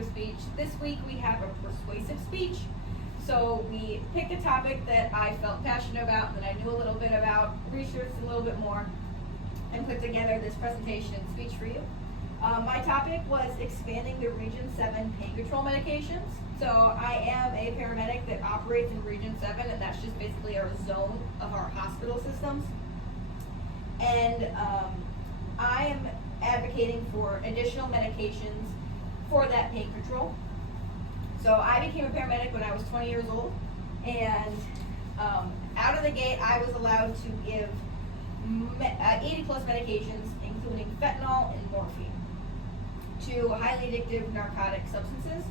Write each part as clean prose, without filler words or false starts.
Persuasive Speech. This week we have a persuasive speech. So we picked a topic that I felt passionate about, that I knew a little bit about, researched a little bit more, and put together this presentation and speech for you. My topic was expanding the Region 7 pain control medications. So I am a paramedic that operates in Region 7, and that's just basically our zone of our hospital systems. And I am advocating for additional medications for that pain control. So I became a paramedic when I was 20 years old, and out of the gate I was allowed to give 80 plus medications, including fentanyl and morphine, to highly addictive narcotic substances.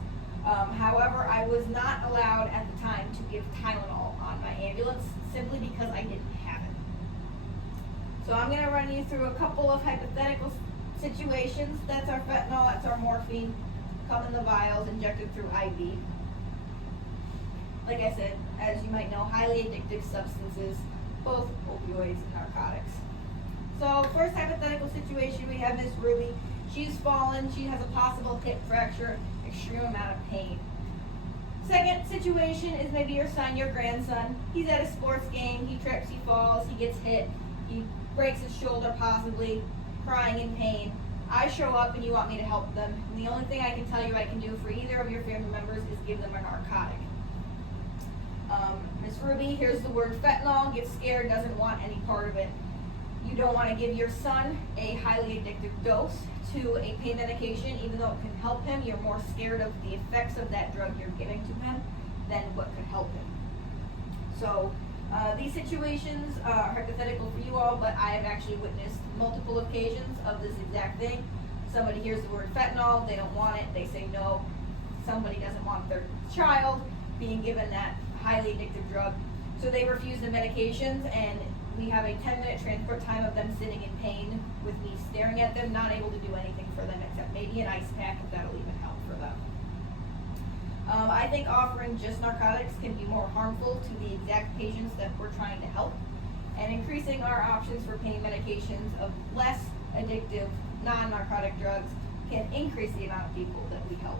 However, I was not allowed at the time to give Tylenol on my ambulance simply because I didn't have it. So I'm going to run you through a couple of hypothetical situations. That's our fentanyl, that's our morphine, come in the vials, injected through IV. Like I said, as you might know, highly addictive substances, both opioids and narcotics. So first hypothetical situation, we have Miss Ruby. She's fallen, she has a possible hip fracture, extreme amount of pain. Second situation is maybe your son, your grandson. He's at a sports game, he trips, he falls, he gets hit, he breaks his shoulder possibly, crying in pain. I show up and you want me to help them. And the only thing I can tell you I can do for either of your family members is give them a narcotic. Miss Ruby hears the word fentanyl, gets scared, doesn't want any part of it. You don't want to give your son a highly addictive dose to a pain medication, even though it can help him. You're more scared of the effects of that drug you're giving to him than what could help him. So these situations are hypothetical for you all, but I have actually witnessed multiple occasions of this exact thing. Somebody hears the word fentanyl, they don't want it, they say no. Somebody doesn't want their child being given that highly addictive drug, so they refuse the medications, and we have a 10-minute transport time of them sitting in pain with me staring at them, not able to do anything for them except maybe an ice pack if that'll even help for them. I think offering just narcotics can be more harmful to the exact patients that we're trying to help, and increasing our options for pain medications of less addictive, non-narcotic drugs can increase the amount of people that we help.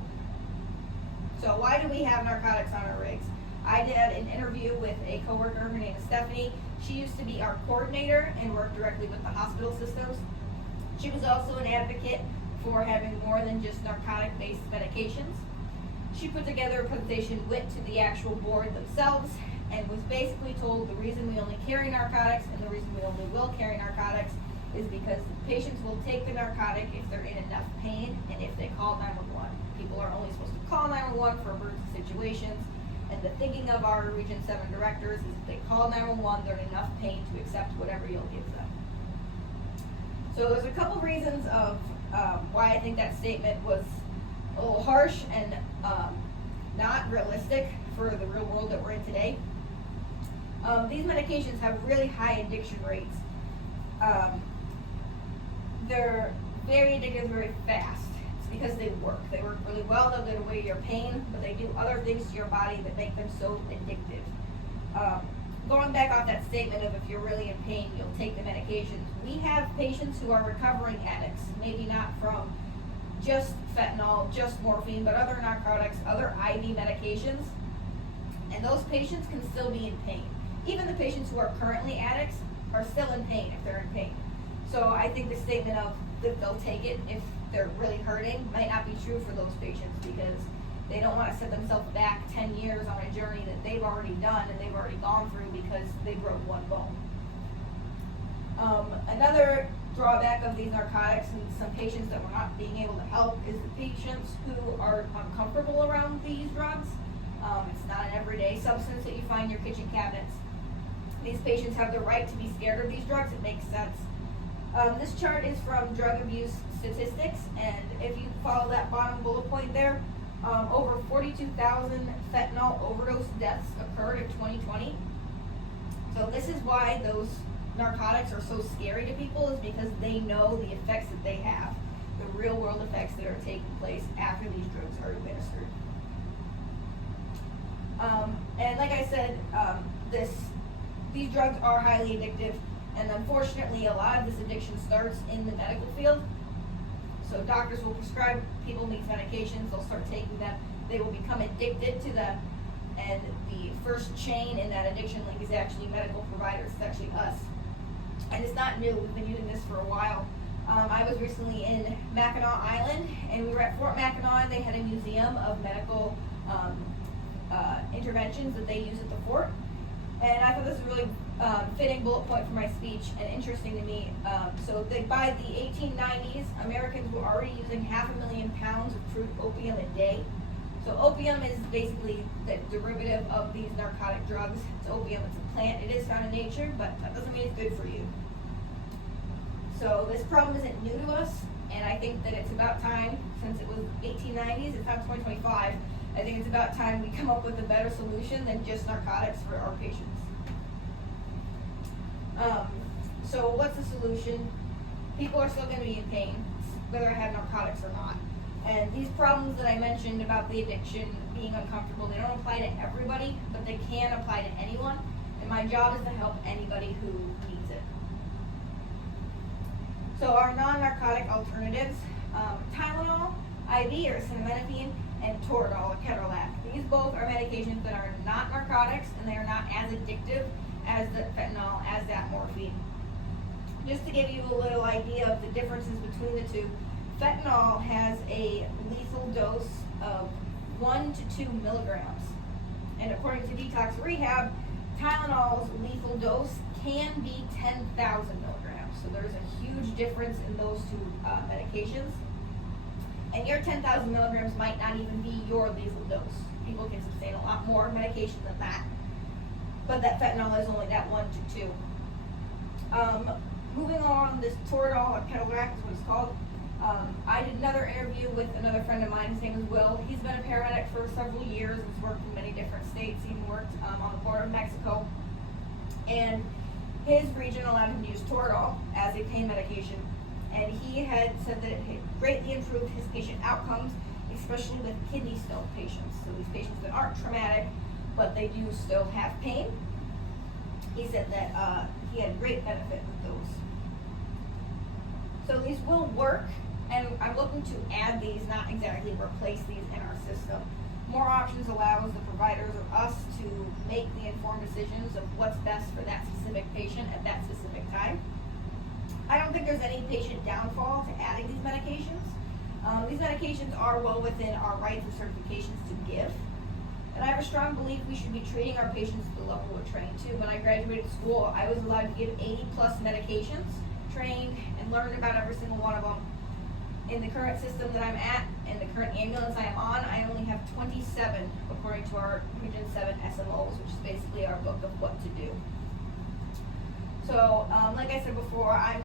So why do we have narcotics on our rigs? I did an interview with a coworker, her name is Stephanie. She used to be our coordinator and worked directly with the hospital systems. She was also an advocate for having more than just narcotic-based medications. She put together a presentation, went to the actual board themselves, and was basically told the reason we only carry narcotics and the reason we only will carry narcotics is because patients will take the narcotic if they're in enough pain and if they call 911. People are only supposed to call 911 for emergency situations, and the thinking of our Region 7 directors is if they call 911, they're in enough pain to accept whatever you'll give them. So there's a couple reasons of why I think that statement was a little harsh and not realistic for the real world that we're in today. These medications have really high addiction rates. They're very addictive very fast. It's because they work. They work really well. They'll get away your pain, but they do other things to your body that make them so addictive. Going back off that statement of if you're really in pain, you'll take the medications. We have patients who are recovering addicts, maybe not from just fentanyl, just morphine, but other narcotics, other IV medications, and those patients can still be in pain. Even the patients who are currently addicts are still in pain if they're in pain. So I think the statement of that they'll take it if they're really hurting might not be true for those patients, because they don't want to set themselves back 10 years on a journey that they've already done and they've already gone through because they broke one bone. Another drawback of these narcotics and some patients that we're not being able to help is the patients who are uncomfortable around these drugs. It's not an everyday substance that you find in your kitchen cabinets. These patients have the right to be scared of these drugs. It makes sense. This chart is from drug abuse statistics, and if you follow that bottom bullet point there, over 42,000 fentanyl overdose deaths occurred in 2020. So this is why those narcotics are so scary to people, is because they know the effects that they have, the real world effects that are taking place after these drugs are administered. And like I said, these drugs are highly addictive, and unfortunately a lot of this addiction starts in the medical field. So doctors will prescribe people these medications, they'll start taking them, they will become addicted to them, and the first chain in that addiction link is actually medical providers, it's actually us. And it's not new, we've been using this for a while. I was recently in Mackinac Island, and we were at Fort Mackinac, and they had a museum of medical interventions that they use at the fort. And I thought this was a really fitting bullet point for my speech and interesting to me. By the 1890s, Americans were already using 500,000 pounds of crude opium a day. So opium is basically the derivative of these narcotic drugs. It's opium, it's a plant, it is found in nature, but that doesn't mean it's good for you. So this problem isn't new to us, and I think that it's about time, since it was 1890s, it's now 2025, I think it's about time we come up with a better solution than just narcotics for our patients. So what's the solution? People are still going to be in pain, whether I have narcotics or not. And these problems that I mentioned about the addiction, being uncomfortable, they don't apply to everybody, but they can apply to anyone. And my job is to help anybody who needs it. So our non-narcotic alternatives, Tylenol, IV or acetaminophen, and Toradol or Ketorolac. These both are medications that are not narcotics, and they are not as addictive as the fentanyl, as that morphine. Just to give you a little idea of the differences between the two, fentanyl has a lethal dose of 1 to 2 milligrams. And according to Detox Rehab, Tylenol's lethal dose can be 10,000 milligrams. So there's a huge difference in those two medications. And your 10,000 milligrams might not even be your lethal dose. People can sustain a lot more medication than that. But that fentanyl is only that 1 to 2. Moving on, this Toradol or Ketorolac is what it's called. I did another interview with another friend of mine, his name is Will. He's been a paramedic for several years, he's worked in many different states, he even worked on the border of Mexico. And his region allowed him to use Toradol as a pain medication. And he had said that it had greatly improved his patient outcomes, especially with kidney stone patients. So these patients that aren't traumatic, but they do still have pain. He said that he had great benefit with those. So these will work, and I'm looking to add these, not exactly replace these in our system. More options allows the providers or us to make the informed decisions of what's best for that specific patient at that specific time. I don't think there's any patient downfall to adding these medications. These medications are well within our rights and certifications to give. And I have a strong belief we should be treating our patients at the level we're trained to. When I graduated school, I was allowed to give 80 plus medications, trained and learned about every single one of them. In the current system that I'm at, in the current ambulance I am on, I only have 27 according to our Region 7 SMOs, which is basically our book of what to do. So, like I said before, I'm